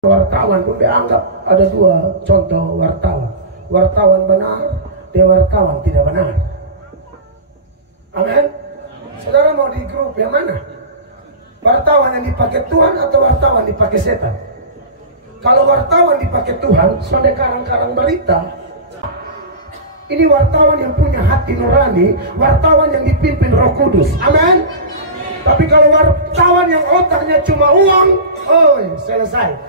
Wartawan pun dianggap ada dua contoh wartawan. Wartawan benar, dia wartawan tidak benar. Amin. Saudara mau di grup yang mana? Wartawan yang dipakai Tuhan atau wartawan dipakai setan? Kalau wartawan dipakai Tuhan, soalnya karang-karang berita. Ini wartawan yang punya hati nurani, wartawan yang dipimpin Roh Kudus. Amin. Tapi kalau wartawan yang otaknya cuma uang, oh selesai.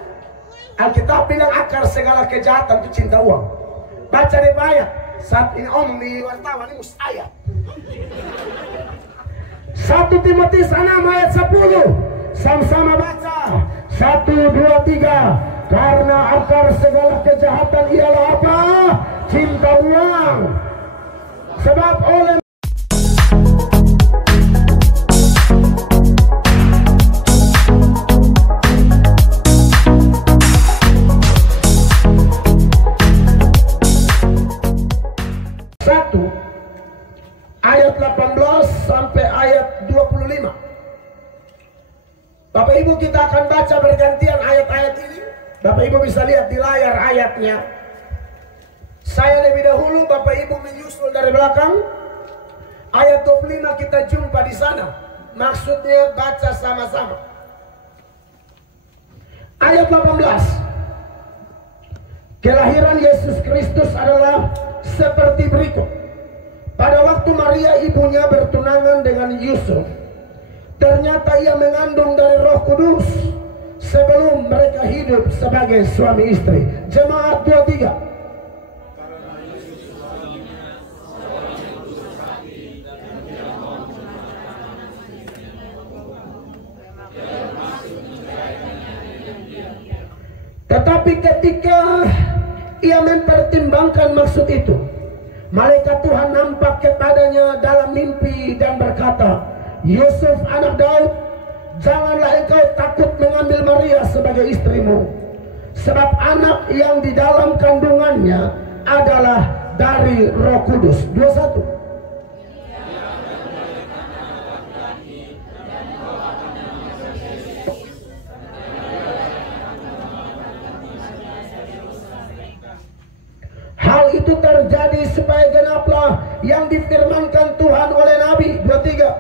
Alkitab bilang akar segala kejahatan itu cinta uang. Baca di ayat. Saat ini om di wartawan ini ayat. 1 Timotius 6 ayat 10. Sama-sama baca. 1, 2, 3. Karena akar segala kejahatan ialah apa? Cinta uang. Sebab oleh ayat 18 sampai ayat 25. Bapak Ibu, kita akan baca bergantian ayat-ayat ini. Bapak Ibu bisa lihat di layar ayatnya. Saya lebih dahulu, Bapak Ibu menyusul dari belakang. Ayat 25 kita jumpa di sana. Maksudnya baca sama-sama. Ayat 18. Kelahiran Yesus Kristus adalah seperti berikut. Pada waktu Maria ibunya bertunangan dengan Yusuf, ternyata ia mengandung dari Roh Kudus sebelum mereka hidup sebagai suami istri. Jemaat 23. Tetapi ketika ia mempertimbangkan maksud itu, malaikat Tuhan nampak kepadanya dalam mimpi dan berkata, Yusuf anak Daud, janganlah engkau takut mengambil Maria sebagai istrimu, sebab anak yang di dalam kandungannya adalah dari Roh Kudus. 21. Hal itu terjadi supaya genaplah yang difirmankan Tuhan oleh Nabi. 23.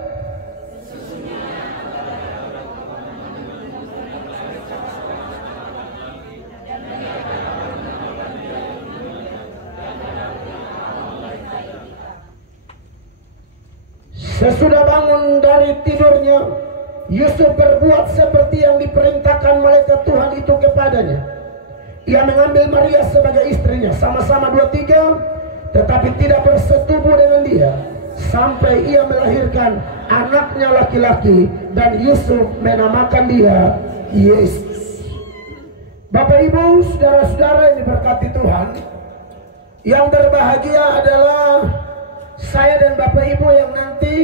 Sesudah bangun dari tidurnya, Yusuf berbuat seperti yang diperintahkan malaikat Tuhan itu kepadanya. Ia mengambil Maria sebagai istrinya. Sama-sama 23. Tetapi tidak bersetubuh dengan dia sampai ia melahirkan anaknya laki-laki, dan Yusuf menamakan dia Yesus. Bapak Ibu, saudara-saudara yang diberkati Tuhan, yang berbahagia adalah saya dan Bapak Ibu yang nanti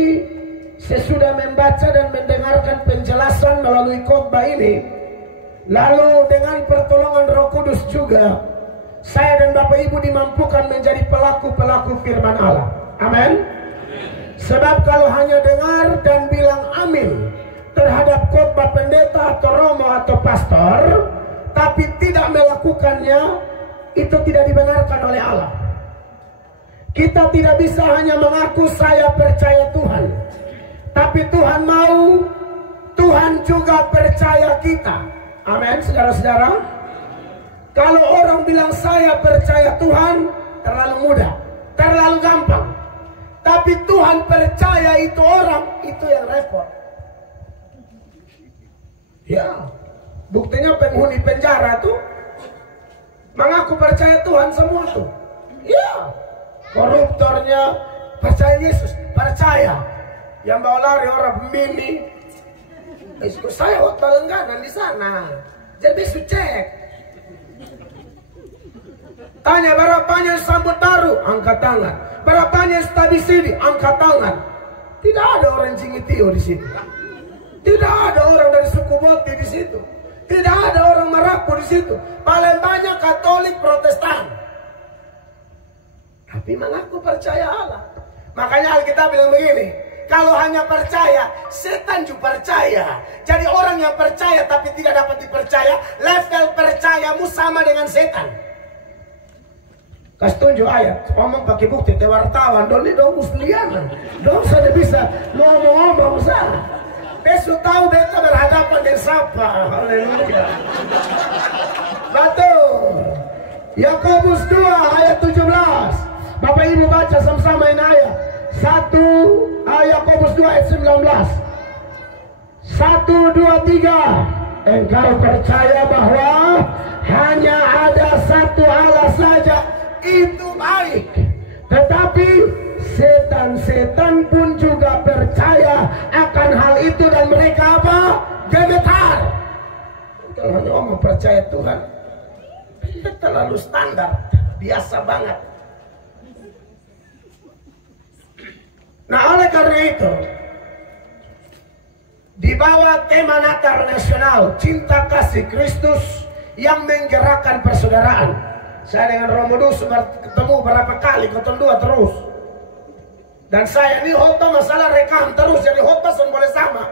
sesudah membaca dan mendengarkan penjelasan melalui khotbah ini, lalu dengan pertolongan Roh Kudus juga, saya dan Bapak Ibu dimampukan menjadi pelaku-pelaku firman Allah. Amin. Sebab kalau hanya dengar dan bilang amin terhadap khotbah pendeta atau romo atau pastor, tapi tidak melakukannya, itu tidak dibenarkan oleh Allah. Kita tidak bisa hanya mengaku saya percaya Tuhan, tapi Tuhan mau Tuhan juga percaya kita. Amin, saudara-saudara. Kalau orang bilang saya percaya Tuhan, terlalu mudah, terlalu gampang. Tapi Tuhan percaya itu orang, itu yang repot. Ya, buktinya penghuni penjara tuh mengaku percaya Tuhan semua tuh. Ya, koruptornya percaya Yesus, percaya. Yang bawa lari orang pembini, saya khotbah langganan di sana, jadi besok cek. Tanya berapanya sambut baru, angkat tangan. Berapanya studi sini, angkat tangan. Tidak ada orang Jingitio di situ. Tidak ada orang dari suku Boti di situ. Tidak ada orang Marapu di situ. Paling banyak Katolik Protestan. Tapi mengaku percaya Allah. Makanya Alkitab bilang begini, Kalau hanya percaya, setan juga percaya. Jadi orang yang percaya tapi tidak dapat dipercaya, level percayamu sama dengan setan. Kasih tunjuk ayat, ngomong pakai bukti, te wartawan, doni dong musliman, dong sudah bisa ngomong-ngomong sah. Besok tahu beta berhadapan dengan siapa, haleluya. Betul. Yakobus 2 ayat 17. Bapak Ibu baca sama-sama ini ayat. 1 Yakobus 2 ayat 19. 1, 2, 3. Engkau percaya bahwa hanya ada satu Allah saja, itu baik. Tetapi setan-setan pun juga percaya akan hal itu dan mereka apa? Gemetar. Kalau hanya orang percaya Tuhan, itu terlalu standar, biasa banget. Nah, oleh karena itu, di bawah tema Natal Nasional, cinta kasih Kristus yang menggerakkan persaudaraan. Saya dengan Romo Dus ketemu berapa kali, ketemu 2 terus. Dan saya ini khotbah masalah rekam terus, jadi khotbah semua boleh sama.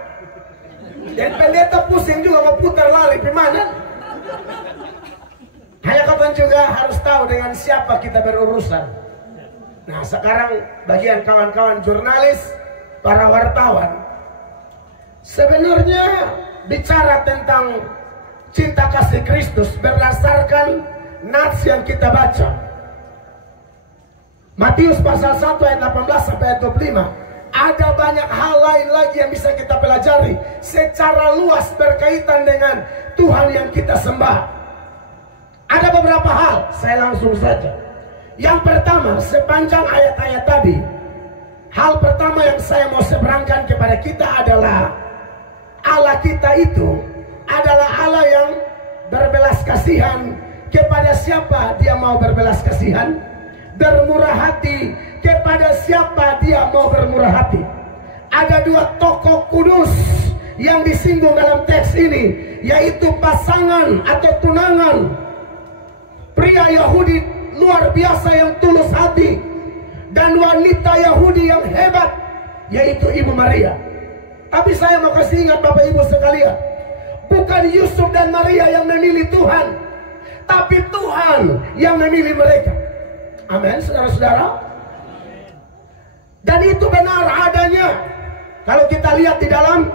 Dan pendeta pusing juga mau putar lari gimana. Hanya kapan juga harus tahu dengan siapa kita berurusan. Nah, sekarang bagian kawan-kawan jurnalis, para wartawan, sebenarnya bicara tentang cinta kasih Kristus berdasarkan nats yang kita baca. Matius pasal 1 ayat 18 sampai ayat 25. Ada banyak hal lain lagi yang bisa kita pelajari secara luas berkaitan dengan Tuhan yang kita sembah. Ada beberapa hal, saya langsung saja. Yang pertama, sepanjang ayat-ayat tadi, hal pertama yang saya mau seberangkan kepada kita adalah Allah kita itu adalah Allah yang berbelas kasihan. Kepada siapa dia mau berbelas kasihan? Bermurah hati. Kepada siapa dia mau bermurah hati? Ada 2 tokoh kudus yang disinggung dalam teks ini, yaitu pasangan atau tunangan pria Yahudi luar biasa yang tulus hati dan wanita Yahudi yang hebat, yaitu Ibu Maria. Tapi saya mau kasih ingat Bapak Ibu sekalian, bukan Yusuf dan Maria yang memilih Tuhan, tapi Tuhan yang memilih mereka. Amin, saudara-saudara. Dan itu benar adanya. Kalau kita lihat di dalam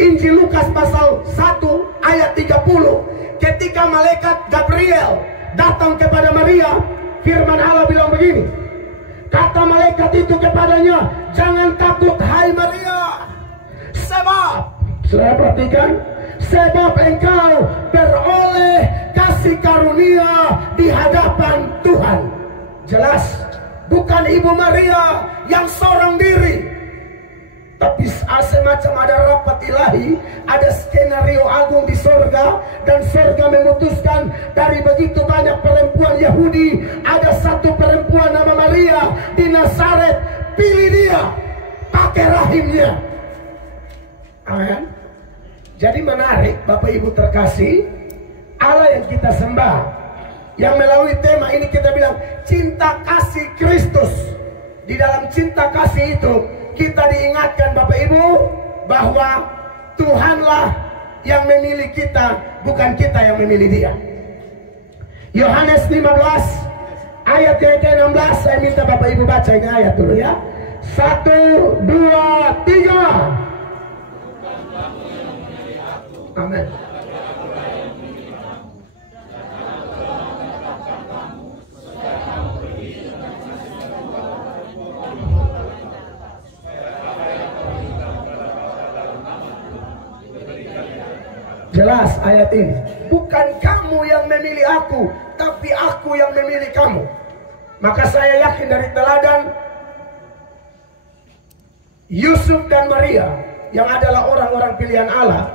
Injil Lukas pasal 1 ayat 30, ketika malaikat Gabriel datang kepada Maria, firman Allah bilang begini. Kata malaikat itu kepadanya, jangan takut hai Maria, sebab, saya perhatikan, sebab engkau beroleh kasih karunia di hadapan Tuhan. Jelas, bukan Ibu Maria yang seorang diri, tapi semacam ada rapat ilahi, ada skenario agung di surga, dan surga memutuskan dari begitu banyak perempuan Yahudi, ada satu perempuan nama Maria di Nazaret, pilih dia, pakai rahimnya. Amin. Jadi menarik Bapak Ibu terkasih, Allah yang kita sembah, yang melalui tema ini kita bilang cinta kasih Kristus. Di dalam cinta kasih itu kita diingatkan Bapak Ibu bahwa Tuhanlah yang memilih kita, bukan kita yang memilih dia. Yohanes 15 ayat yang ke-16, saya minta Bapak Ibu baca ini ayat dulu ya. 1, 2, 3. Amin. Jelas ayat ini, bukan kamu yang memilih aku, tapi aku yang memilih kamu. Maka saya yakin dari teladan Yusuf dan Maria yang adalah orang-orang pilihan Allah.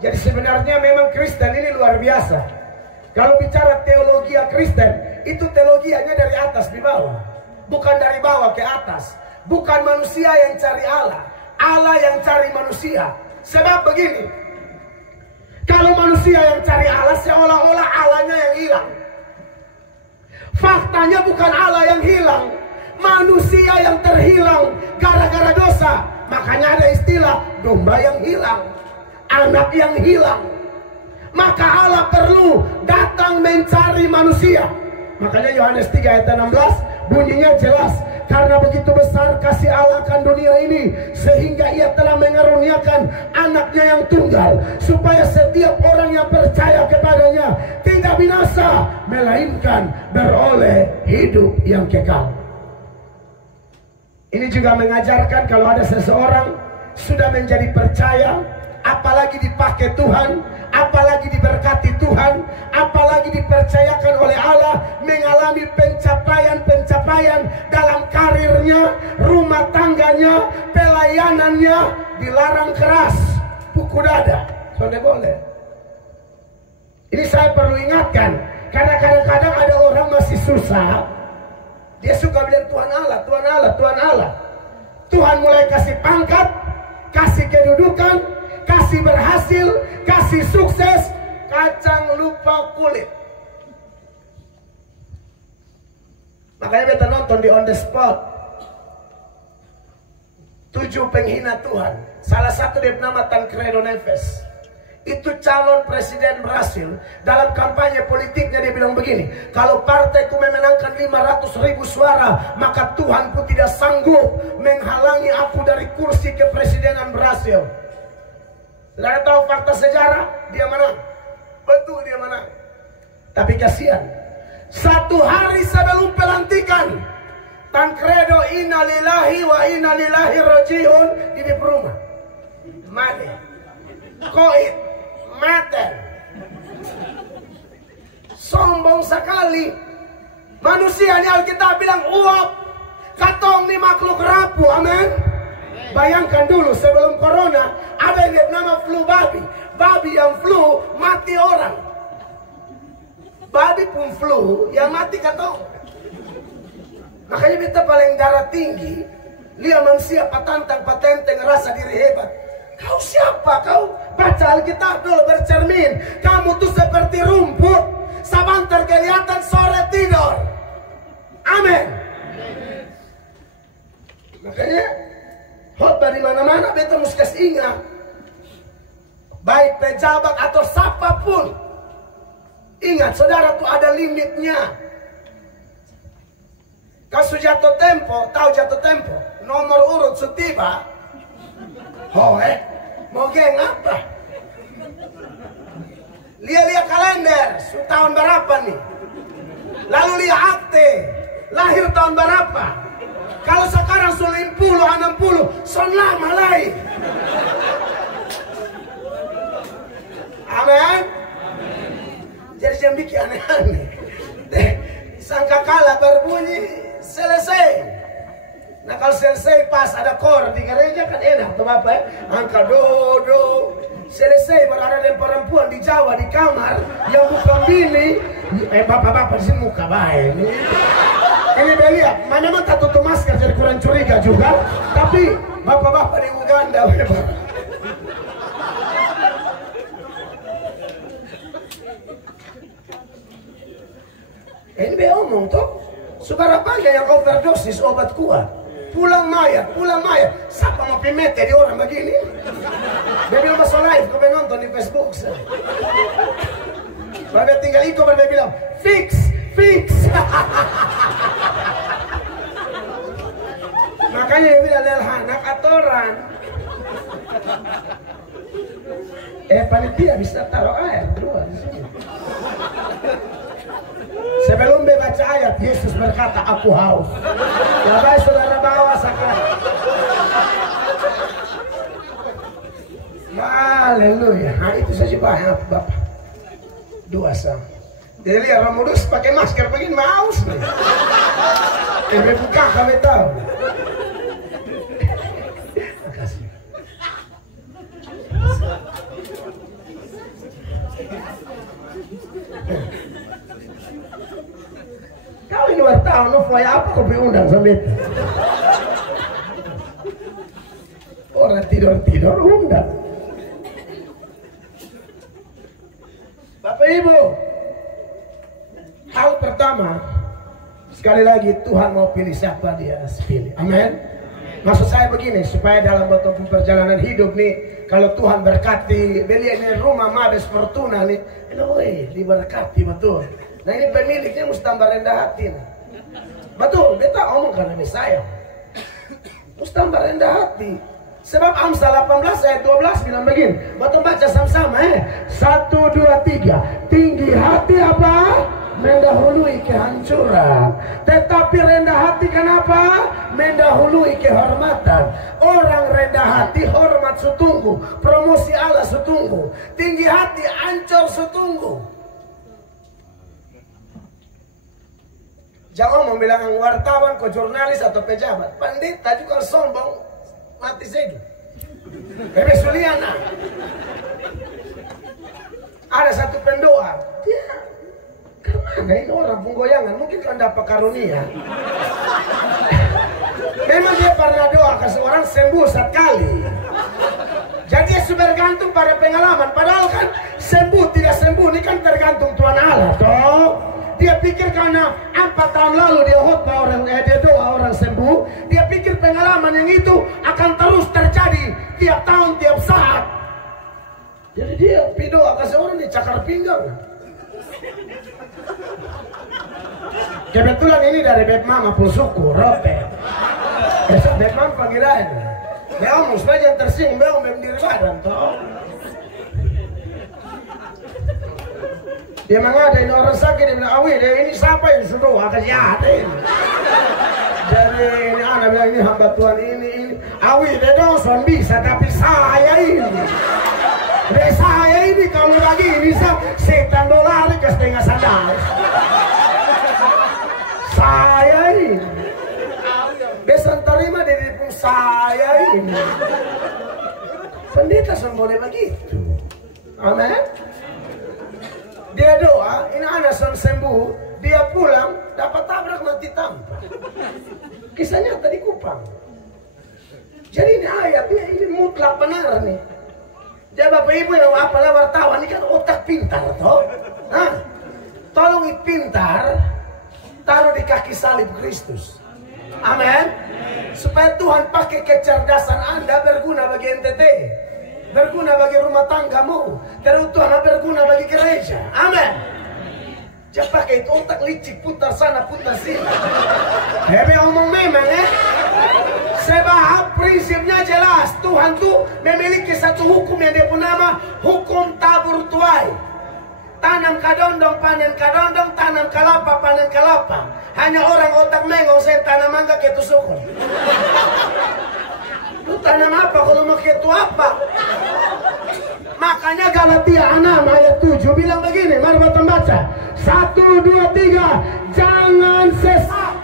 Jadi sebenarnya memang Kristen ini luar biasa. Kalau bicara teologi Kristen, itu teologianya dari atas di bawah, bukan dari bawah ke atas. Bukan manusia yang cari Allah, Allah yang cari manusia. Sebab begini, kalau manusia yang cari Allah, seolah-olah Allahnya yang hilang. Faktanya bukan Allah yang hilang, manusia yang terhilang gara-gara dosa. Makanya ada istilah domba yang hilang, anak yang hilang. Maka Allah perlu datang mencari manusia. Makanya Yohanes 3 ayat 16 bunyinya jelas, karena begitu besar kasih Allah akan dunia ini, sehingga ia telah mengaruniakan anaknya yang tunggal, supaya setiap orang yang percaya kepadanya tidak binasa, melainkan beroleh hidup yang kekal. Ini juga mengajarkan kalau ada seseorang sudah menjadi percaya, apalagi dipakai Tuhan, apalagi diberkati Tuhan, apalagi dipercayakan oleh Allah, mengalami pencapaian-pencapaian dalam karirnya, rumah tangganya, pelayanannya, dilarang keras, pukul dada. Boleh boleh. Ini saya perlu ingatkan, karena kadang-kadang ada orang masih susah, dia suka bilang Tuhan Allah, Tuhan Allah, Tuhan Allah. Tuhan mulai kasih pangkat, kasih kedudukan, kasih berhasil, kasih sukses, kacang lupa kulit. Makanya beta nonton di On The Spot 7 penghina Tuhan. Salah satu dia bernama Tancredo Neves. Itu calon presiden Brasil. Dalam kampanye politiknya dia bilang begini, kalau partaiku memenangkan 500.000 suara, maka Tuhan pun tidak sanggup menghalangi aku dari kursi kepresidenan Brasil. Saudara tahu fakta sejarah? Dia menang. Betul dia menang. Tapi kasihan, satu hari sebelum pelantikan, Tancredo innalillahi wa innalillahi rajiun di rumah. Mati. Koit. Mati. Sombong sekali. Manusia ini Alkitab bilang uap. Katong ni makhluk rapuh. Amin. Bayangkan dulu sebelum corona ada yang bernama flu babi. Babi yang flu mati orang. Babi pun flu yang mati katong. Makanya kita paling darah tinggi. Lihat manusia patantang patenteng ngerasa diri hebat. Kau siapa? Kau baca Alkitab dulu, bercermin. Kamu tuh seperti rumput, sebentar kelihatan, sore tidur. Amin. Makanya khotbah di mana-mana beta mesti ingat, baik pejabat atau siapapun, ingat saudara tuh ada limitnya. Kau jatuh tempo, tahu jatuh tempo, nomor urut setiba. Oh mau geng apa? Lihat kalender, tahun berapa nih? Lalu lihat akte, lahir tahun berapa? Kalau sekarang 50, 60, son lama lain. Amin. Jadi jangan bikin aneh-aneh. Sangkakala berbunyi selesai. Nah kalau selesai pas ada kor di gereja kan enak tuh Bapak ya. Angka do. Selesai baru ada perempuan di Jawa di kamar yang bukan bini. Bapak-bapak di sini muka baik. Ini dia lihat, memang tak tutup masker jadi kurang curiga juga. Tapi bapak-bapak di Uganda memang. Ini dia omong tuh. Saudara banyak yang overdosis obat kuat. Pulang mayat. Siapa mau pimete di orang begini? Dia bilang masuk live, kau nonton di Facebook. Baru tinggal itu, baru dia bilang, fix. Makanya dia bilang, anak atoran. Panitia bisa taruh air keluar di sini. Sebelum baca ayat, Yesus berkata, aku haus. Ya baik saudara bawa sekarang. Haleluya. Nah itu saja banyak Bapak. 2 sama. Jadi lihat Romulus pakai masker begini haus nih. Buka kami tahu. Makasih. Kau ini wartawan, no foi apa kau diundang sama itu? Orang tidur undang. Bapak Ibu, hal pertama, Sekali lagi, Tuhan mau pilih siapa dia pilih. Amin. Maksud saya begini, supaya dalam waktu perjalanan hidup nih, kalau Tuhan berkati, beli ini rumah Mabes Fortuna nih, diberkati betul. Nah ini pemiliknya mesti tambah rendah hati nih. Betul, beta omong karena ini saya. Mesti tambah rendah hati. Sebab Amsal 18 ayat 12 bilang begini. Betul, baca sama-sama 1, 2, 3. Tinggi hati apa? Mendahului kehancuran. Tetapi rendah hati kenapa? Mendahului kehormatan. Orang rendah hati hormat setunggu, promosi Allah setunggu. Tinggi hati ancur setunggu. Jangan membilang wartawan, ke jurnalis atau pejabat. Pendeta juga sombong mati segi. Bebe Suliana. Ada satu pendoa. Dia kemana ini orang penggoyangan? Mungkin kan dapat karunia. Memang dia pernah doa ke seorang sembuh sekali. Jadi dia sudah bergantung pada pengalaman. Padahal kan sembuh tidak sembuh ini kan tergantung Tuhan Allah. Toh dia pikir karena 4 tahun lalu dia khotbah dia doa orang sembuh. Dia pikir pengalaman yang itu akan terus terjadi tiap tahun tiap saat. Jadi dia doa ke seorang di cakar pinggang. Kebetulan ini dari Beb Mama Pusuku, Rope. Besok Beb Mama panggilan. Beom, supaya jangan tersinggung, beom diri badan toh. Dia mengadain orang sakit, dia bilang, awi, ini siapa yang suruh kesehatan? Dari ini anak bilang, ini hamba Tuhan ini. Awi, dia dong bisa, tapi saya ini. Saya ini kalau lagi ini setan dolar ke setengah sandal. Saya ini besan terima dari pun saya ini. Pendeta boleh begitu. Amin. Dia doa, ini anak sembuh, dia pulang dapat tabrak mati tampak. Kisahnya tadi Kupang. Jadi ini ayat ini mutlak benar nih. Jadi Bapak Ibu yang apalah wartawan ini kan otak pintar toh. Nah, tolong pintar taruh di kaki salib Kristus. Amin. Supaya Tuhan pakai kecerdasan Anda berguna bagi NTT, berguna bagi rumah tanggamu, terutama berguna bagi gereja. Amin. Jangan pakai itu otak licik putar sana putar sini. Hebe omong memang sebab prinsipnya jelas. Tuhan tuh memiliki satu hukum yang dia pun nama hukum tabur tuai. Tanam kadondong, panen kadondong, tanam kelapa, panen kelapa. Hanya orang otak mengong saya tanam mangga ketusukun. Lu tanam apa kalau mau ketu apa? Makanya Galatia 6 ayat 7 bilang begini, mari kita baca. 1, 2, 3. Jangan sesat.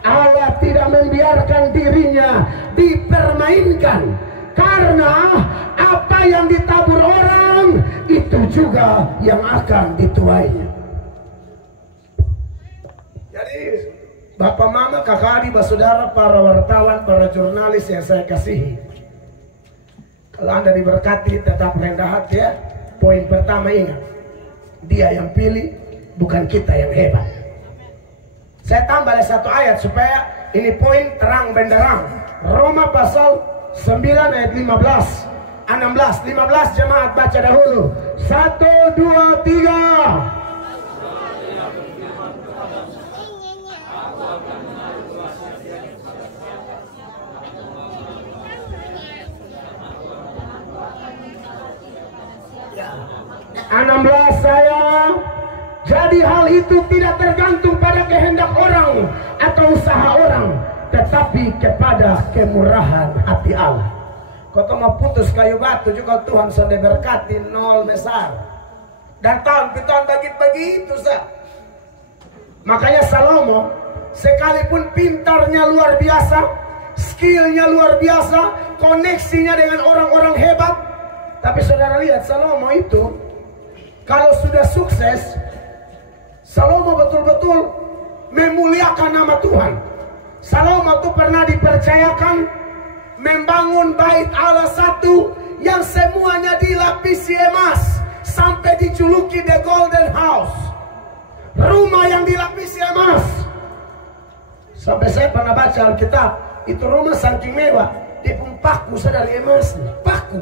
Allah tidak membiarkan dirinya dipermainkan. Karena apa yang ditabur orang itu juga yang akan dituainya. Jadi Bapak Mama, kakak adik, saudara, para wartawan, para jurnalis yang saya kasihi, kalau Anda diberkati tetap rendah hati ya. Poin pertama ingat, Dia yang pilih, bukan kita yang hebat. Saya tambah satu ayat supaya ini poin terang benderang. Roma pasal 9 ayat 15, 15 jemaat baca dahulu. 1, 2, 3. Ya. 16 saya. Jadi hal itu tidak tergantung pada kehendak orang atau usaha orang, tetapi kepada kemurahan hati Allah. Kau mau putus kayu batu juga Tuhan sudah berkati nol besar. Dan tahun begitu sah. Makanya Salomo sekalipun pintarnya luar biasa, skillnya luar biasa, koneksinya dengan orang-orang hebat, tapi saudara lihat Salomo itu kalau sudah sukses, Salomo betul-betul memuliakan nama Tuhan. Salomo itu pernah dipercayakan membangun bait Allah satu yang semuanya dilapisi emas sampai dijuluki The Golden House. Rumah yang dilapisi emas. Sampai saya pernah baca Alkitab, itu rumah saking mewah, dia pun paku dari emas, paku.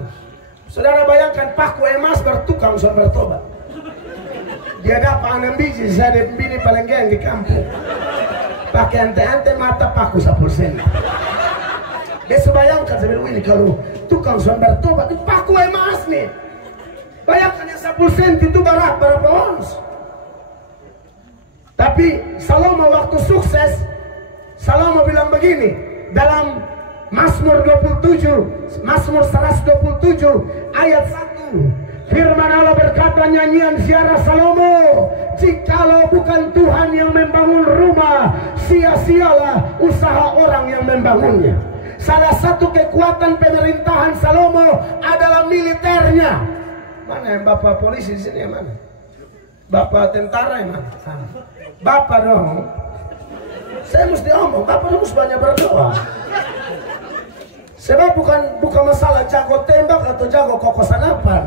Saudara bayangkan paku emas bertukang sudah bertobat. Dia dapat 6 biji, saya bini paling geng di kampung. Pakai ante-ante mata paku 10 Dia sebayangkan, saya bilang, ini kalau tukang sudah bertobat, itu paku emas nih. Bayangkan yang 10 itu berapa ons. Tapi Salomo waktu sukses, Salomo bilang begini dalam Mazmur 27, Mazmur 127 ayat 1. Firman Allah berkata, nyanyian ziarah Salomo, jikalau bukan Tuhan yang membangun rumah, sia-sialah usaha orang yang membangunnya. Salah satu kekuatan pemerintahan Salomo adalah militernya. Mana yang bapak polisi di sini, yang mana? Bapak tentara yang mana? Bapak dong. Saya mesti omong, bapak harus banyak berdoa. Sebab bukan masalah jago tembak atau jago kokosan apa.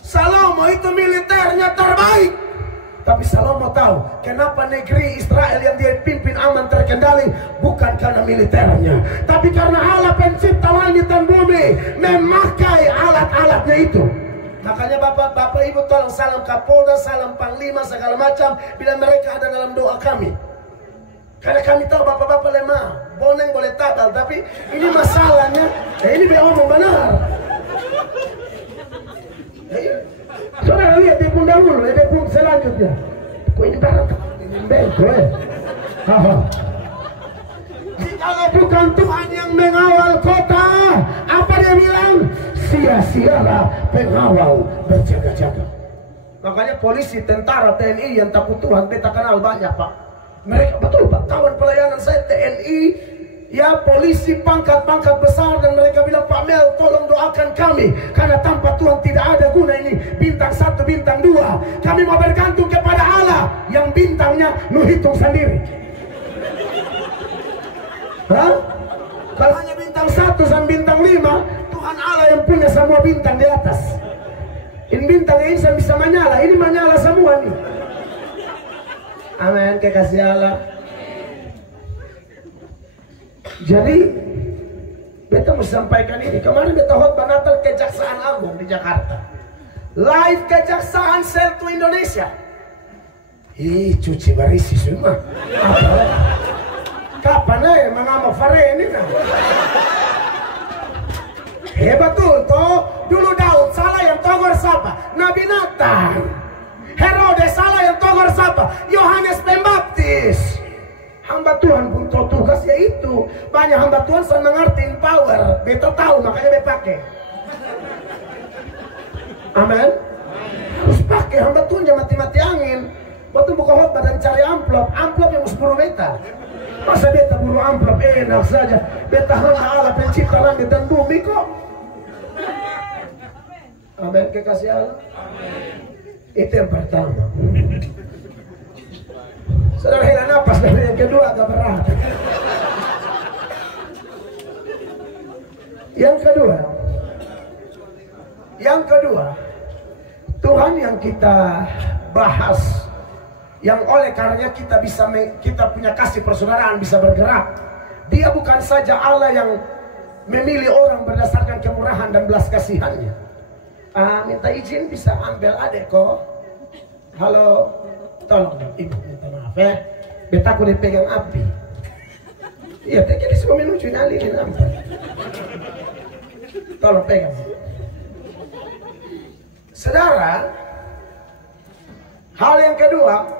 Salomo itu militernya terbaik. Tapi Salomo tahu kenapa negeri Israel yang dia pimpin aman terkendali, bukan karena militernya, tapi karena Allah pencipta langit dan bumi memakai alat-alatnya itu. Makanya bapak ibu tolong salam Kapolda, salam Panglima, segala macam bila mereka ada dalam doa kami. Karena kami tahu bapak-bapak lemah, boneng boleh tabal, tapi ini masalahnya, ini omong benar. Saudara lihat di pun dahulu, di pun selanjutnya. Kok ini barat, ini bego ya. Jikalau bukan Tuhan yang mengawal kota, apa dia bilang? Sia-sialah pengawal berjaga-jaga. Makanya polisi, tentara, TNI yang takut Tuhan, beta kenal banyak pak. Mereka betul pak, kawan pelayanan saya TNI, ya polisi pangkat-pangkat besar, dan mereka bilang, Pak Mel tolong doakan kami, karena tanpa Tuhan tidak ada guna ini bintang 1, bintang 2. Kami mau bergantung kepada Allah yang bintangnya nu hitung sendiri. Hah? Kalau hanya bintang 1 sampai bintang 5, Tuhan Allah yang punya semua bintang di atas. Ini bintang ini bisa menyala, ini menyala semua nih. Amin, kekasih Allah. Jadi beta mau sampaikan ini. Kemarin beta khotbah Natal Kejaksaan Agung di Jakarta. Live Kejaksaan sel to Indonesia. Ih, cuci barisi semua. Kapan mengama fare ini nah? Betul toh. Dulu Daud salah yang togor siapa? Nabi Nathan. Herodes salah yang togor siapa? Yohanes Pembaptis. Hamba Tuhan pun tugas yaitu banyak hamba Tuhan saya mengerti power. Beta tahu makanya beta pakai. Amin. Harus pakai hamba Tuhan jangan mati-mati angin. Waktu buka khotbah dan cari amplop yang 10 meter. Masa beta buru amplop enak saja. Beta hamba Allah pencipta langit dan bumi kok. Amin, kekasih Allah. Itu yang pertama. Saudara hela napas, dan yang kedua agak berat. Yang kedua, Tuhan yang kita bahas, yang oleh karenanya kita punya kasih persaudaraan bisa bergerak. Dia bukan saja Allah yang memilih orang berdasarkan kemurahan dan belas kasihannya. Minta izin bisa ambil adek kok. Halo, tolong ibu minta maaf ya. Beta aku dipegang api. Iya, jadi semua menuju nyali ini nampak. Tolong pegang. Saudara, hal yang kedua,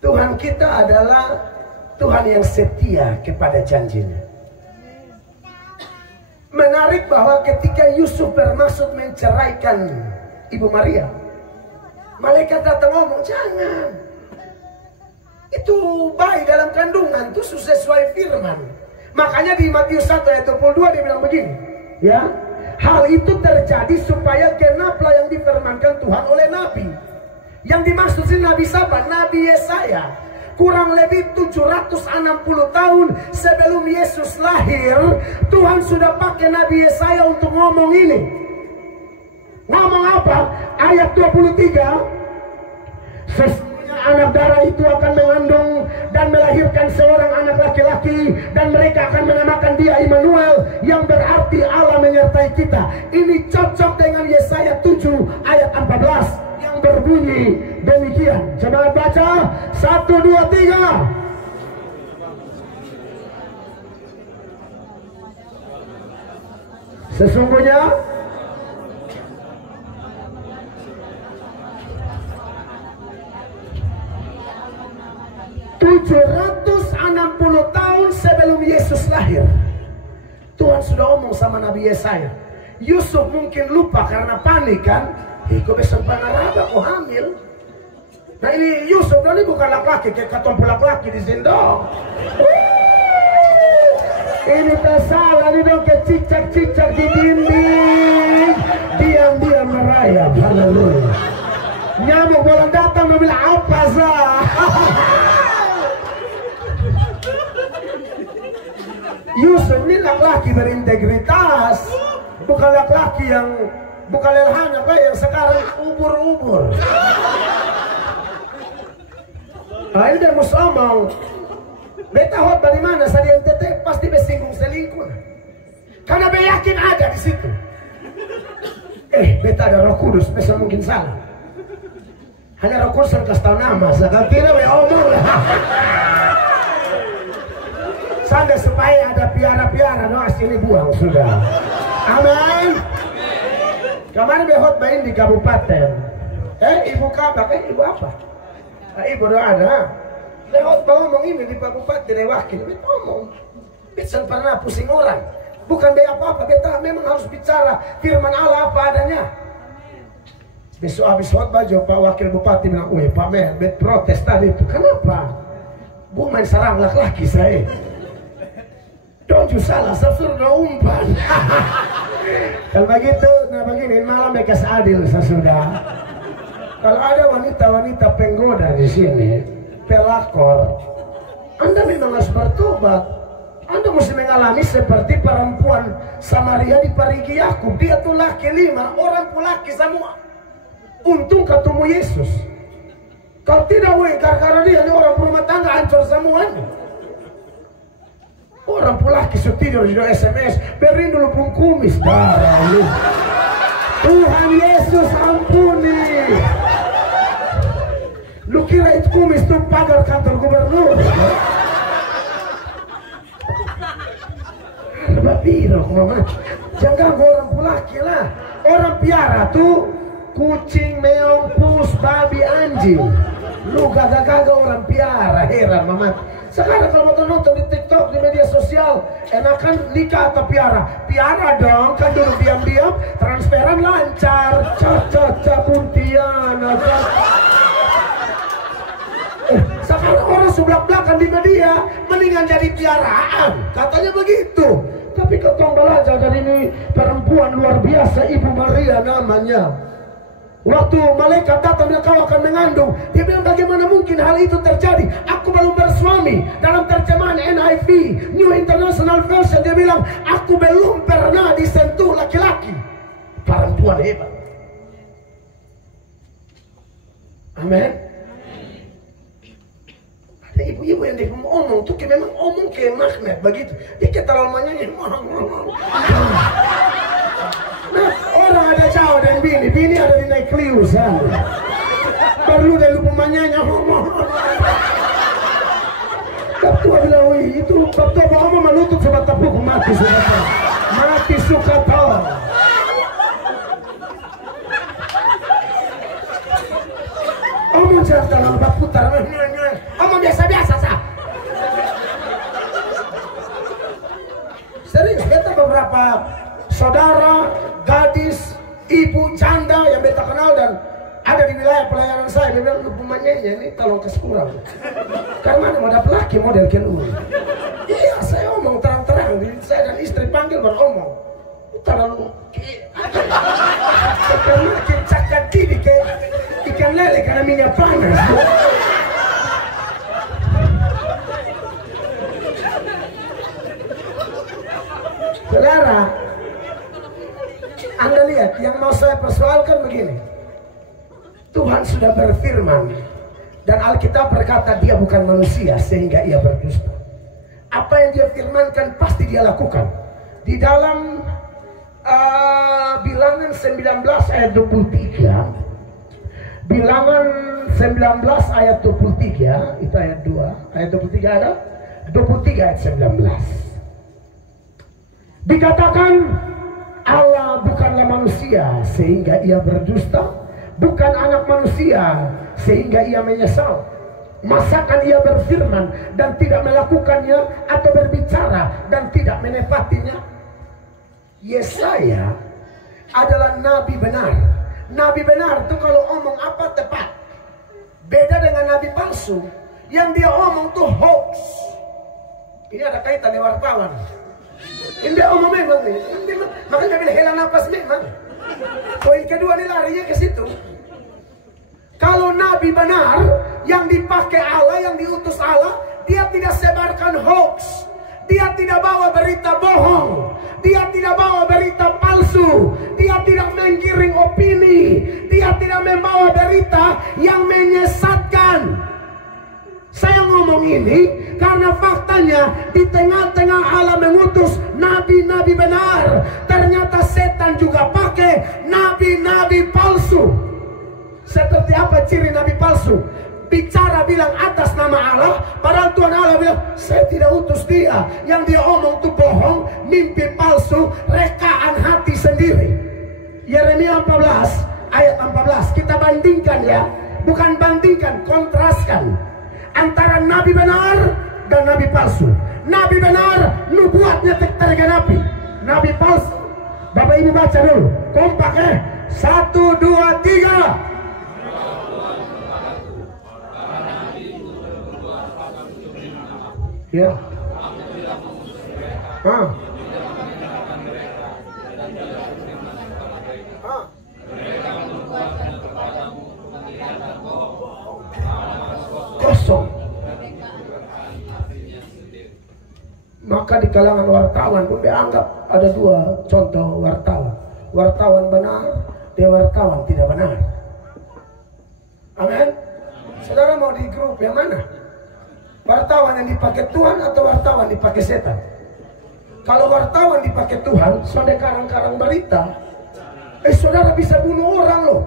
Tuhan kita adalah Tuhan yang setia kepada janjinya. Menarik bahwa ketika Yusuf bermaksud menceraikan Ibu Maria, malaikat datang ngomong, jangan. Itu bayi dalam kandungan, itu sesuai firman. Makanya di Matius 1 ayat 22 dia bilang begini, ya, hal itu terjadi supaya genaplah yang difirmankan Tuhan oleh Nabi. Yang dimaksud sini Nabi siapa? Nabi Yesaya. Kurang lebih 760 tahun sebelum Yesus lahir, Tuhan sudah pakai Nabi Yesaya untuk ngomong ini. Ngomong apa? Ayat 23. Sesungguhnya anak darah itu akan mengandung dan melahirkan seorang anak laki-laki, dan mereka akan menamakan dia Immanuel, yang berarti Allah menyertai kita. Ini cocok dengan Yesaya 7 ayat 14 yang berbunyi demikian. Coba baca 1, 2, 3. Sesungguhnya 760 tahun sebelum Yesus lahir, Tuhan sudah omong sama Nabi Yesaya. Yusuf mungkin lupa karena panik kan. Kok besok pangaraba kok hamil. Nah ini Yusuf ini bukan laki-laki kayak katompul laki-laki di sindong. Ini tersalah ini dong kayak cicak-cicak di dinding. Diam-diam merayap. Haleluya. Nyamuk bolang datang mau bilang apa sah. Yusuf ini laki-laki berintegritas, bukan laki-laki yang bukan lelhana kayak yang sekarang ubur-ubur. Nah ini dia mus omong, beta hot dari mana saya NTT pasti besinggung selingkuh, karena beta yakin ada di situ. Beta ada Roh Kudus, bisa mungkin salah. Hanya Roh Kudus yang kasih tahu nama, saya kira beta omong lah. Sampai supaya ada piara-piara, no asini buang sudah. Amin. Kemarin behot main di kabupaten. Ibu kabar, ibu apa? Ibu doa ada. Behot ngomong ini di kabupaten Rewakil. Beta ngomong, beta pernah pusing orang. Bukan be apa-apa, beta memang harus bicara firman Allah apa adanya. Besok habis khotbah Pak Wakil Bupati bilang, "Weh Pak Men, bet protes tadi itu. Kenapa? Bu main serang laki-laki saya." Don't you salah, sesudah umpan. Kalau begitu, nah begini, malam bekas adil sesudah. Kalau ada wanita-wanita penggoda di sini, pelakor, Anda memang harus bertobat. Anda mesti mengalami seperti perempuan Samaria di Parigi Yakub. Dia tuh laki 5, orang pun laki semua. Untung ketemu Yesus. Kalau tidak, gara-gara dia, ini orang rumah tangga hancur semuanya. Orang pulaki tidur di SMS, berin dulu pun kumis. Tuhan Yesus ampuni. Lu kira itu kumis tuh pagar kantor gubernur? Jangan ganggu orang pulaki lah. Orang piara tuh kucing, meong, pus, babi, anjing. Lu gagak-gagak orang piara, heran mamat. Sekarang kalau mau nonton di TikTok, di media sosial, enakan nikah atau piara? Piara dong, kan dulu diam-diam, transferan lancar. Caca puntiana. Sekarang orang sebelah belakang di media, mendingan jadi piaraan. Katanya begitu. Tapi ketong belajar dari ini perempuan luar biasa, Ibu Maria namanya. Waktu malaikat datang bilang kau akan mengandung, dia bilang bagaimana mungkin hal itu terjadi? Aku belum bersuami. Dalam terjemahan NIV, New International Version, dia bilang aku belum pernah disentuh laki-laki. Perempuan hebat. Amin. Ada ibu-ibu yang dia ngomong tuh memang omong kayak magnet begitu. Dia kayak terlalu menyanyi. Nah, orang ada jauh dan bini ada di naik Clius kan. Baru dia lupa menyanyi. Kaptua bilang, wih itu kaptua bawa melutut sobat tepuk mati sudah. Mati suka tol. Omong jangan lupa putar. Omong biasa-biasa sah. Sering kita beberapa saudara, gadis, ibu, janda yang beta kenal dan ada di wilayah pelayanan saya. Dia bilang, pemainnya ini tolong kasih kurang. Karena mana mau dapat laki model kenul. Iya, saya omong terang-terang. Saya dan istri panggil beromong. Terlalu karena cakap diri kayak ikan lele karena minyak panas. Saudara, Anda lihat, yang mau saya persoalkan begini. Tuhan sudah berfirman, Dan Alkitab berkata dia bukan manusia sehingga ia berdusta. Apa yang dia firmankan pasti dia lakukan. Di dalam Bilangan 19 ayat 23. Bilangan 19 ayat 23, itu ayat 2. Ayat 23 ada? 23 ayat 19. Dikatakan Allah bukanlah manusia sehingga ia berdusta, bukan anak manusia sehingga ia menyesal. Masakan ia berfirman dan tidak melakukannya, atau berbicara dan tidak menepatinya? Yesaya adalah nabi benar. Nabi benar itu kalau omong apa tepat. Beda dengan nabi palsu yang dia omong tuh hoax. Ini ada kaitan dengan wartawan. Ini dia omong memang nih. Makanya bilang hela nafas memang. Poin kedua nih larinya ke situ. Kalau nabi benar yang dipakai Allah, yang diutus Allah, dia tidak sebarkan hoax. Dia tidak bawa berita bohong. Dia tidak bawa berita palsu. Dia tidak menggiring opini. Dia tidak membawa berita yang menyesatkan. Saya ngomong ini karena faktanya di tengah-tengah Allah mengutus nabi-nabi benar, ternyata setan juga pakai nabi-nabi palsu. Seperti apa ciri nabi palsu? Bicara bilang atas nama Allah, padahal Tuhan Allah bilang saya tidak utus dia. Yang dia omong itu bohong, mimpi palsu, rekaan hati sendiri. Yeremia 14 ayat 14. Kita bandingkan ya, bukan bandingkan, kontraskan antara nabi benar dan nabi palsu. Nabi benar nubuatnya tergenapi. Nabi palsu, Bapak Ibu baca dulu kompak 1, 2, 3. Ya. Kosong. Maka di kalangan wartawan pun dianggap ada dua contoh wartawan. Wartawan benar, dia wartawan tidak benar. Amin. Saudara mau di grup yang mana? Wartawan yang dipakai Tuhan atau wartawan dipakai setan? Kalau wartawan dipakai Tuhan, saudara karang-karang berita, saudara bisa bunuh orang loh.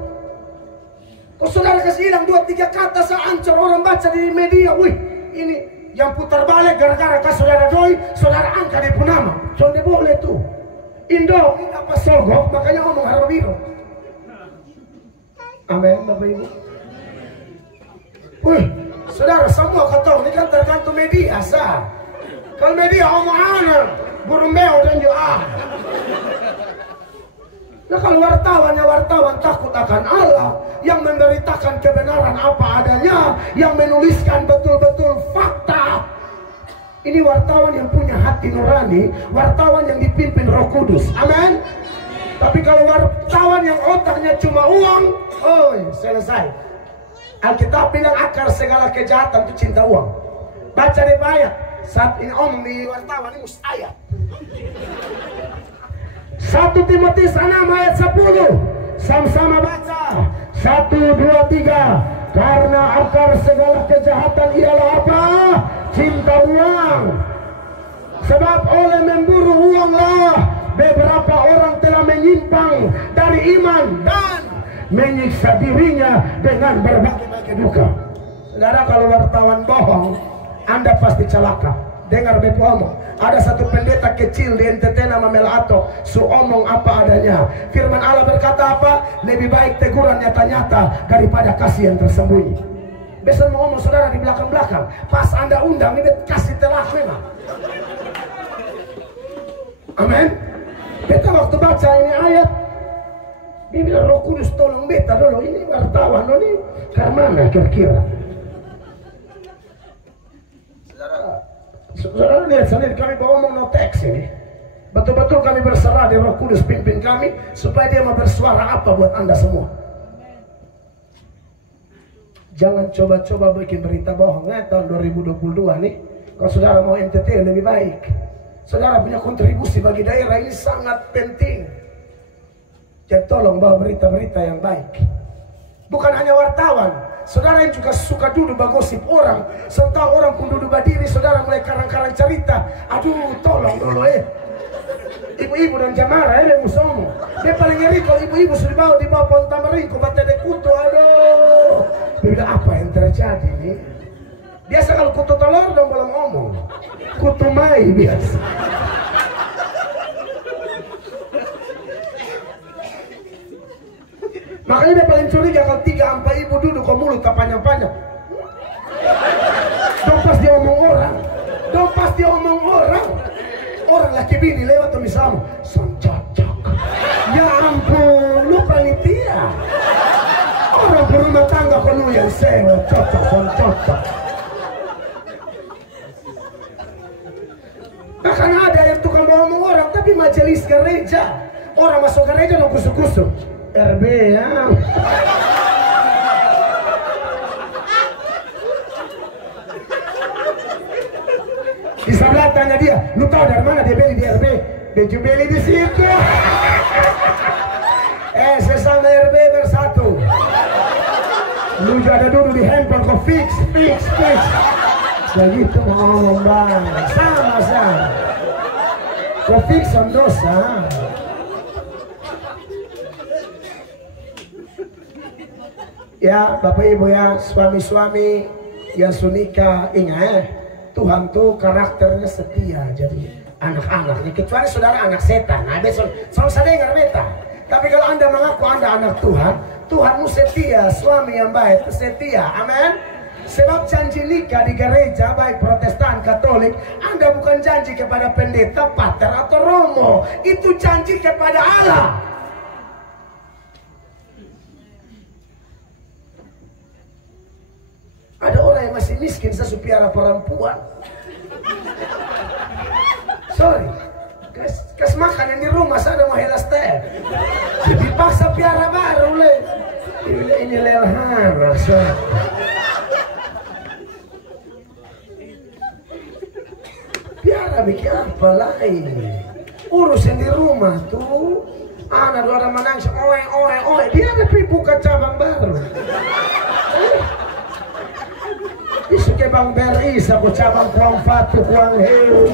Kalau saudara kasih hilang 2-3 kata, seancur orang baca di media, wih, ini yang putar balik gara-gara kasih saudara doi, saudara angkat dia pun nama. Saudara boleh tuh. Indo, ini apa sogok, makanya ngomong harap biru. Amin, Bapak Ibu. Wih, saudara semua kata ini kan tergantung media sah. Kalau media omong anak burung beo dan juga nah kalau wartawan takut akan Allah, yang memberitakan kebenaran apa adanya, yang menuliskan betul-betul fakta. Ini wartawan yang punya hati nurani, wartawan yang dipimpin Roh Kudus. Amin. Tapi kalau wartawan yang otaknya cuma uang, oh selesai. Alkitab bilang akar segala kejahatan itu cinta uang. Baca di ayat. Saat ini om di wartawan ini ayat. 1 Timotius 6 ayat 10. Sama-sama baca. 1, 2, 3. Karena akar segala kejahatan ialah apa? Cinta uang. Sebab oleh memburu uanglah beberapa orang telah menyimpang dari iman dan menyiksa dirinya dengan berbagai-bagai duka. Saudara, kalau wartawan bohong, Anda pasti celaka. Dengar Bepo omong. Ada satu pendeta kecil di NTT nama Melato, omong apa adanya. Firman Allah berkata apa? Lebih baik teguran nyata-nyata daripada kasih yang tersembunyi. Biasa mau ngomong saudara di belakang-belakang, pas Anda undang ini kasih telah memang. Amin. Beta waktu baca ini ayat, dia bilang Roh Kudus tolong beta dulu, ini wartawan ini karena kira-kira. Saudara lihat sendiri, kami ngomong no teks ini. Betul-betul kami berserah di Roh Kudus pimpin kami supaya dia mau bersuara apa buat Anda semua. Jangan coba-coba bikin berita bohong tahun 2022 nih. Kalau saudara mau NTT lebih baik, saudara punya kontribusi bagi daerah ini sangat penting. Jadi tolong bawa berita-berita yang baik. Bukan hanya wartawan, Saudara yang juga suka duduk bagosip orang, serta orang pun duduk berdiri, saudara mulai karang-karang cerita. Aduh, tolong dulu ibu-ibu dan jamara ya musomo. Dia paling ngeri kalau ibu-ibu sudah di bawah pohon tamarin, kau baca dek kutu, aduh. Dia apa yang terjadi nih? Biasa kalau kutu telur dong belum ngomong, kutu mai biasa. Makanya dia paling curiga kalau 3-4 ibu duduk kok mulut tak panjang-panjang. Dong pas dia omong orang, dong pas dia omong orang. Orang laki bini lewat tuh misalnya, son cocok. Ya ampun, lu panitia. Orang berumah tangga penuh yang sewa, cocok, son cocok. Bahkan ada yang tukang bawa omong orang, tapi majelis gereja. Orang masuk gereja lo kusuk-kusuk. RB ya. Di sebelah tanya dia, lu tahu dari mana dia beli di RB? Dia beli di situ. Sesama RB bersatu. Lu ada dulu di handphone kok fix. Begitu ngomong bang, sama. Kok fix on dosa. Ya Bapak Ibu ya, suami-suami yang sunika, ingat Tuhan tuh karakternya setia. Jadi anak-anaknya, kecuali saudara anak setan, nah selalu saya dengar beta. Tapi kalau anda mengaku anda anak Tuhan, Tuhanmu setia, suami yang baik setia, amin. Sebab janji nikah di gereja baik Protestan, Katolik, anda bukan janji kepada pendeta, pater atau romo, itu janji kepada Allah. Ada orang yang masih miskin sesu piara perempuan. Sorry, kas makan yang di rumah saya mau helas teh. Dipaksa piara baru le. Ini lelhan rasa. Piara bikin apa lain? Urus yang di rumah tuh. Anak ada menangis, oe. Dia lebih buka cabang baru. Isu ke Bang Beri, sabu cabang kuang fatu, kuang heu,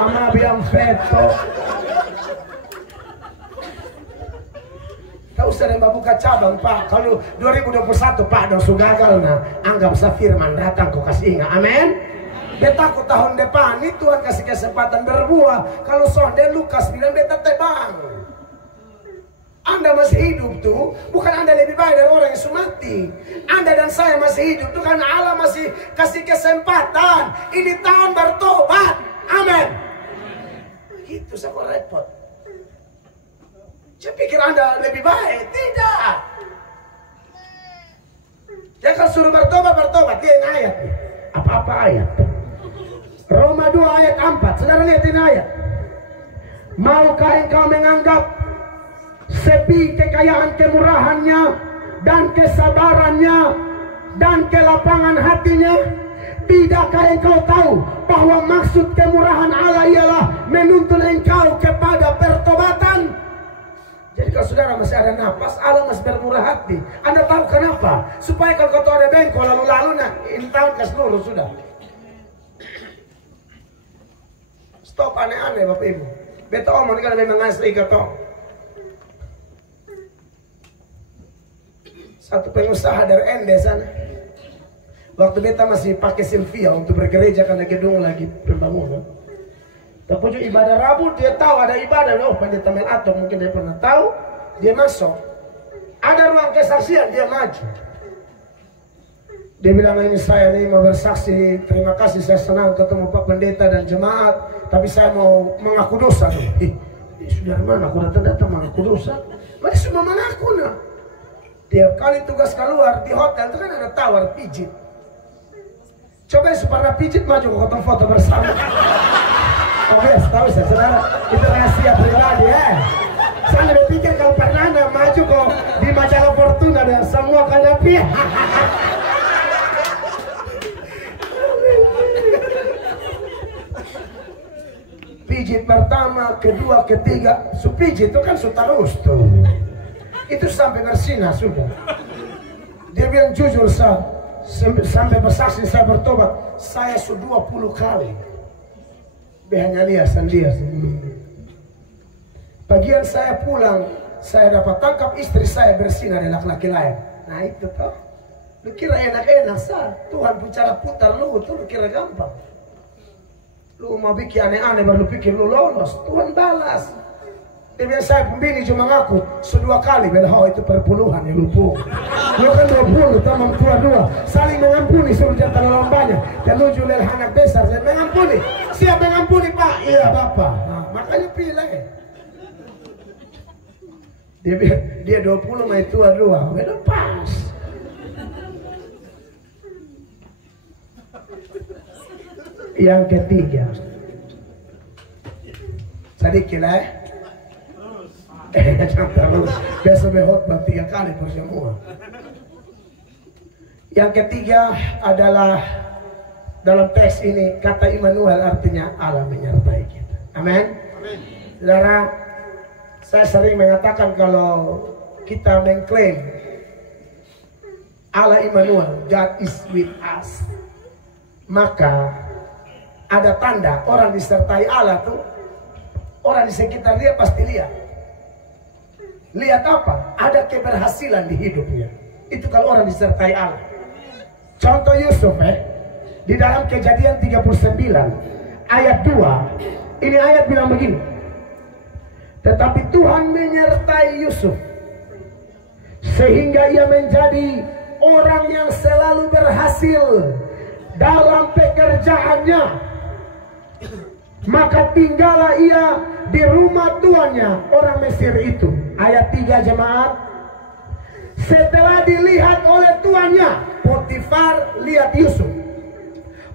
ama biang feto. Tahu sering buka cabang Pak, kalau 2021 Pak dong gagal nah, anggap sa firman datang kau kasih ingat, amin. Beta takut tahun depan ini Tuhan kasih kesempatan berbuah. Kalau sonde Lukas bilang beta tebang. Anda masih hidup tuh, bukan Anda lebih baik dari orang yang sudah mati. Anda dan saya masih hidup tuh karena Allah masih kasih kesempatan. Ini tahun bertobat. Amin. Gitu saya kok repot. Saya pikir Anda lebih baik. Tidak. Ya kalau suruh bertobat, dia yang ayat. Apa-apa ayat. Roma 2 ayat 4. Saudara lihat ini ayat. Maukah engkau menganggap sepi kekayaan kemurahannya dan kesabarannya dan kelapangan hatinya? Tidakkah engkau tahu bahwa maksud kemurahan Allah ialah menuntun engkau kepada pertobatan? Jadi kalau saudara masih ada nafas, Allah masih bermurah hati. Anda tahu kenapa? Supaya kalau kau ada bengkok lalu-lalu nah, ini tahun ke seluruh sudah. Stop aneh-aneh Bapak Ibu. Beta omong ini kan memang asli kata. Satu pengusaha dari Ende sana. Waktu beta masih pakai Sylvia untuk bergereja karena gedung lagi pembangunan. Tapi ibadah Rabu dia tahu ada ibadah loh, pendeta Melato mungkin dia pernah tahu, dia masuk. Ada ruang kesaksian dia maju. Dia bilang ini saya nih mau bersaksi, terima kasih saya senang ketemu Pak Pendeta dan jemaat, tapi saya mau mengaku dosa dong. Sudah mana aku datang mengaku dosa? Mari semua mengaku nah. Tiap kali tugas keluar di hotel itu kan ada tawar pijit. Coba supaya pijit maju ke foto foto bersama. Oh ya, tahu saya saudara, itu rahasia pribadi ya. Saya lebih pikir kalau pernah anda maju kok di majalah Fortuna dan semua kanapi. Pijit pertama, kedua, ketiga, pijit itu kan terus tuh. Itu sampai bersinar sudah. Dia bilang jujur, sampai bersaksi saya bertobat, saya sudah 20 kali. Hanya lihat sendiri. Bagian saya pulang, saya dapat tangkap istri saya berzina dengan laki-laki lain. Nah itu toh, lu kira enak-enak sah? Tuhan bicara putar lu, tuh lu kira gampang. Lu mau bikin aneh-aneh baru lu pikir lu lolos, Tuhan balas. Dia bilang saya pembini cuma ngaku sedua kali, bela itu perpuluhan ya lupa. Lu kan 20 tamam tua 2, saling mengampuni suruh jantan lombanya. Dan lu julel anak besar, saya mengampuni. Siapa mengampuni Pak? Iya Bapak. Nah, makanya pilih. Dia 20 mai tua 2, udah pas. Yang ketiga, sedikit jangan terus. Biasa khotbah 3 kali per semua. Yang ketiga adalah dalam teks ini kata Immanuel artinya Allah menyertai kita. Amin. Saudara, saya sering mengatakan kalau kita mengklaim Allah Immanuel, God is with us, maka ada tanda orang disertai Allah tuh, orang di sekitar dia pasti lihat. Lihat apa? Ada keberhasilan di hidupnya. Itu kalau orang disertai Allah. Contoh Yusuf di dalam Kejadian 39 ayat 2. Ini ayat bilang begini. Tetapi Tuhan menyertai Yusuf sehingga ia menjadi orang yang selalu berhasil dalam pekerjaannya. Maka tinggallah ia di rumah tuannya, orang Mesir itu. Ayat 3 jemaat. Setelah dilihat oleh tuannya, Potifar lihat Yusuf.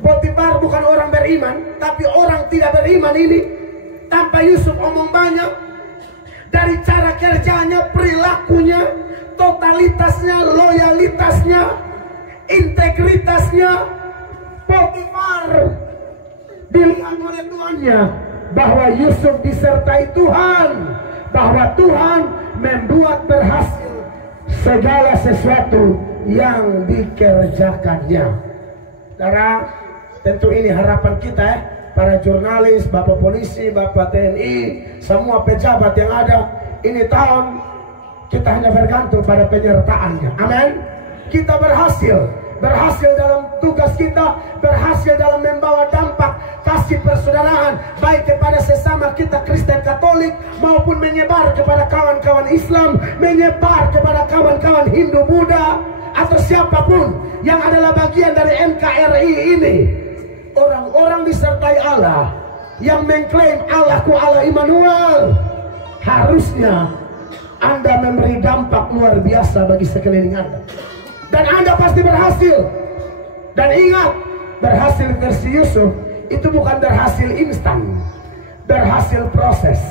Potifar bukan orang beriman, tapi orang tidak beriman ini. Tanpa Yusuf omong banyak, dari cara kerjanya, perilakunya, totalitasnya, loyalitasnya, integritasnya, Potifar dilihat oleh tuannya bahwa Yusuf disertai Tuhan, bahwa Tuhan membuat berhasil segala sesuatu yang dikerjakannya. Saudara, tentu ini harapan kita para jurnalis, bapak polisi, bapak TNI, semua pejabat yang ada. Ini tahun kita hanya bergantung pada penyertaannya. Amin. Kita berhasil dalam tugas kita, berhasil dalam membawa dampak kasih persaudaraan baik kepada sesama kita Kristen Katolik maupun menyebar kepada kawan-kawan Islam, menyebar kepada kawan-kawan Hindu, Buddha atau siapapun yang adalah bagian dari NKRI ini. Orang-orang disertai Allah yang mengklaim Allahku Allah Immanuel, harusnya Anda memberi dampak luar biasa bagi sekeliling Anda. Dan Anda pasti berhasil. Dan ingat, berhasil versi Yusuf itu bukan berhasil instan, berhasil proses.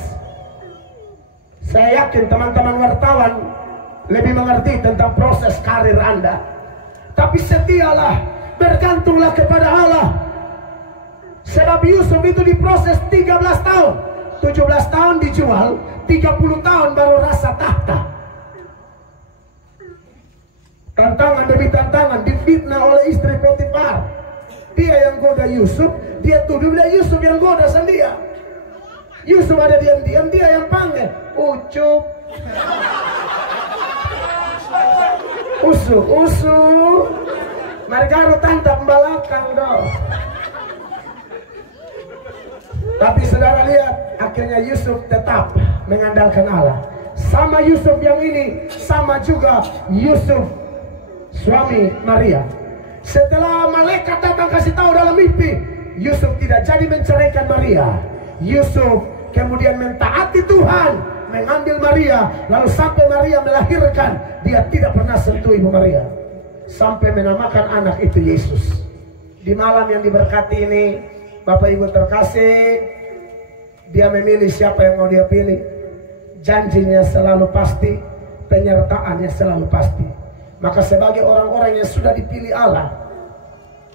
Saya yakin teman-teman wartawan lebih mengerti tentang proses karir Anda. Tapi setialah, bergantunglah kepada Allah. Sebab Yusuf itu diproses 13 tahun, 17 tahun dijual, 30 tahun baru rasa tahta. Tantangan demi tantangan, difitnah oleh istri Potifar. Dia yang goda Yusuf, dia tuduh dia Yusuf yang goda dia. Yusuf ada diam-diam, dia yang panggil. Ucup, usu, Margaro tantap belakang dong. Tapi saudara lihat, akhirnya Yusuf tetap mengandalkan Allah. Sama Yusuf yang ini, sama juga Yusuf suami Maria. Setelah malaikat datang kasih tahu dalam mimpi, Yusuf tidak jadi menceraikan Maria. Yusuf kemudian mentaati Tuhan, mengambil Maria, lalu sampai Maria melahirkan, dia tidak pernah sentuh ibu Maria, sampai menamakan anak itu Yesus. Di malam yang diberkati ini, Bapak Ibu terkasih, dia memilih siapa yang mau dia pilih. Janjinya selalu pasti, penyertaannya selalu pasti. Maka sebagai orang-orang yang sudah dipilih Allah,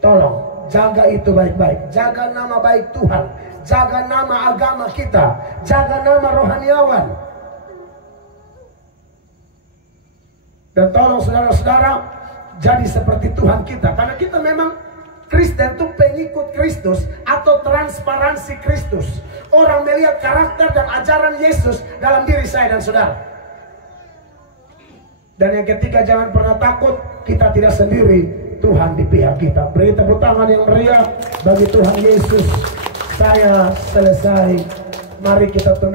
tolong jaga itu baik-baik. Jaga nama baik Tuhan, jaga nama agama kita, jaga nama rohaniawan. Dan tolong saudara-saudara, jadi seperti Tuhan kita. Karena kita memang Kristen itu pengikut Kristus atau transparansi Kristus. Orang melihat karakter dan ajaran Yesus dalam diri saya dan saudara. Dan yang ketiga, jangan pernah takut, kita tidak sendiri, Tuhan di pihak kita. Beri tepuk tangan yang meriah bagi Tuhan Yesus. Saya selesai. Mari kita tunduk.